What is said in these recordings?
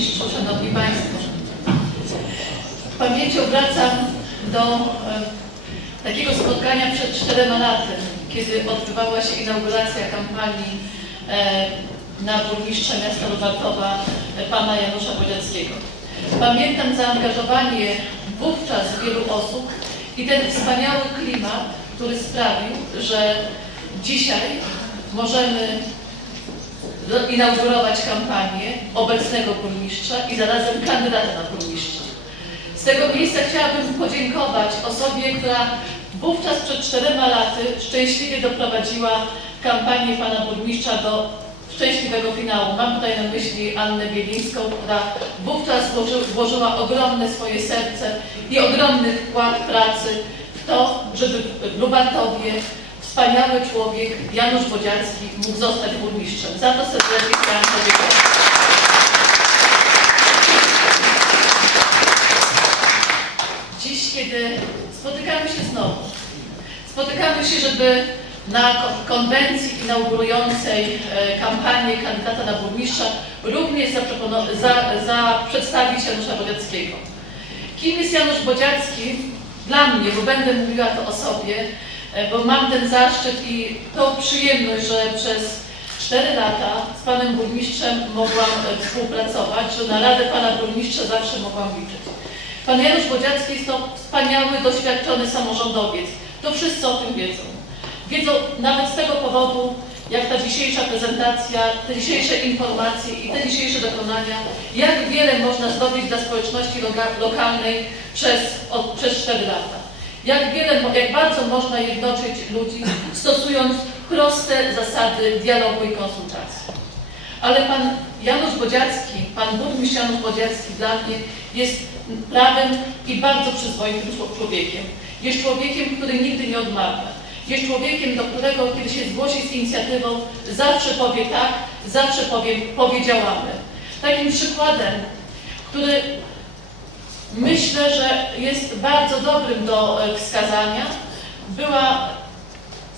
Burmistrzu, Szanowni Państwo. Pamięcią wracam do e, takiego spotkania przed czterema laty, kiedy odbywała się inauguracja kampanii e, na burmistrza miasta Lubartowa e, pana Janusza Bodziackiego. Pamiętam zaangażowanie wówczas wielu osób i ten wspaniały klimat, który sprawił, że dzisiaj możemy inaugurować kampanię obecnego burmistrza i zarazem kandydata na burmistrza. Z tego miejsca chciałabym podziękować osobie, która wówczas przed czterema laty szczęśliwie doprowadziła kampanię pana burmistrza do szczęśliwego finału. Mam tutaj na myśli Annę Bielińską, która wówczas włoży, włożyła ogromne swoje serce i ogromny wkład pracy w to, żeby w Lubartowie wspaniały człowiek Janusz Bodziarski mógł zostać burmistrzem. Za to serdecznie chciałam podziękować. Dziś, kiedy spotykamy się znowu, spotykamy się, żeby na ko- konwencji inaugurującej e, kampanię kandydata na burmistrza również za, za przedstawić Janusza Bodziackiego. Kim jest Janusz Bodziacki? Dla mnie, bo będę mówiła to o sobie, bo mam ten zaszczyt i tą przyjemność, że przez 4 lata z panem burmistrzem mogłam e, współpracować, że na radę pana burmistrza zawsze mogłam liczyć. Pan Janusz Bodziacki jest to wspaniały, doświadczony samorządowiec. To wszyscy o tym wiedzą. Wiedzą nawet z tego powodu, jak ta dzisiejsza prezentacja, te dzisiejsze informacje i te dzisiejsze dokonania, jak wiele można zrobić dla społeczności lokalnej przez, od, przez 4 lata. Jak wiele, jak bardzo można jednoczyć ludzi, stosując proste zasady dialogu i konsultacji. Ale pan Janusz Bodziacki, pan burmistrz Janusz Bodziacki dla mnie jest prawym i bardzo przyzwoitym czło- człowiekiem. Jest człowiekiem, który nigdy nie odmawia. Jest człowiekiem, do którego, kiedy się zgłosi z inicjatywą, zawsze powie tak, zawsze powie, powie działamy. Takim przykładem, który myślę, że jest bardzo dobrym do e, wskazania, była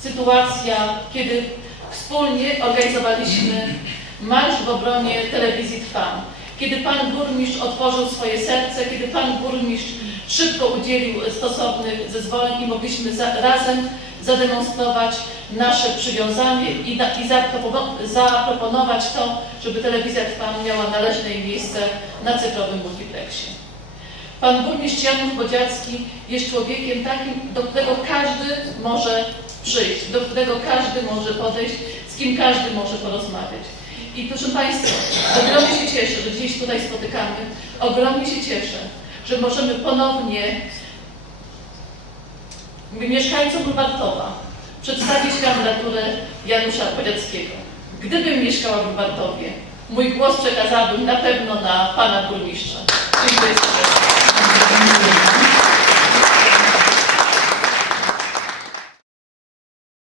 sytuacja, kiedy wspólnie organizowaliśmy marsz w obronie telewizji Trwam. Kiedy pan burmistrz otworzył swoje serce, kiedy pan burmistrz szybko udzielił stosownych zezwoleń i mogliśmy za, razem zademonstrować nasze przywiązanie i, i zapropono- zaproponować to, żeby telewizja Trwam miała należne miejsce na cyfrowym multiplexie. Pan burmistrz Janusz Bodziacki jest człowiekiem takim, do którego każdy może przyjść, do którego każdy może podejść, z kim każdy może porozmawiać. I proszę Państwa, ogromnie się cieszę, że dziś tutaj spotykamy, ogromnie się cieszę, że możemy ponownie mieszkańcom Lubartowa przedstawić kandydaturę Janusza Bodziackiego. Gdybym mieszkała w Lubartowie, mój głos przekazałabym na pewno na Pana Burmistrza. Dziękuję.